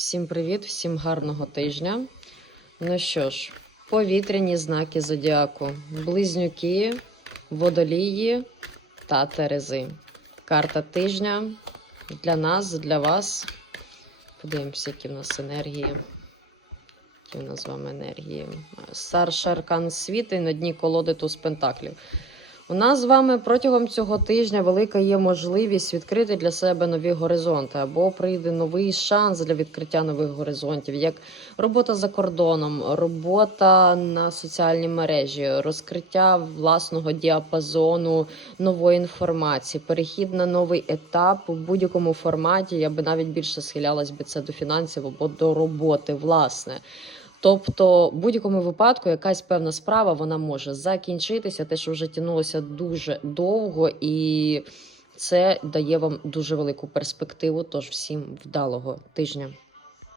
Всім привіт, всім гарного тижня. Ну що ж, повітряні знаки зодіаку: близнюки, водолії та терези. Карта тижня для нас, для вас. Подивимося, які в нас енергії. Які в нас з вами енергії. Старший аркан світу і на дні колоди туз пентаклів. У нас з вами протягом цього тижня велика є можливість відкрити для себе нові горизонти, або прийде новий шанс для відкриття нових горизонтів, як робота за кордоном, робота на соціальній мережі, розкриття власного діапазону нової інформації, перехід на новий етап у будь-якому форматі. Я би навіть більше схилялась би це до фінансів або до роботи, власне. Тобто, в будь-якому випадку якась певна справа вона може закінчитися, те, що вже тянулося дуже довго, і це дає вам дуже велику перспективу. Тож всім вдалого тижня.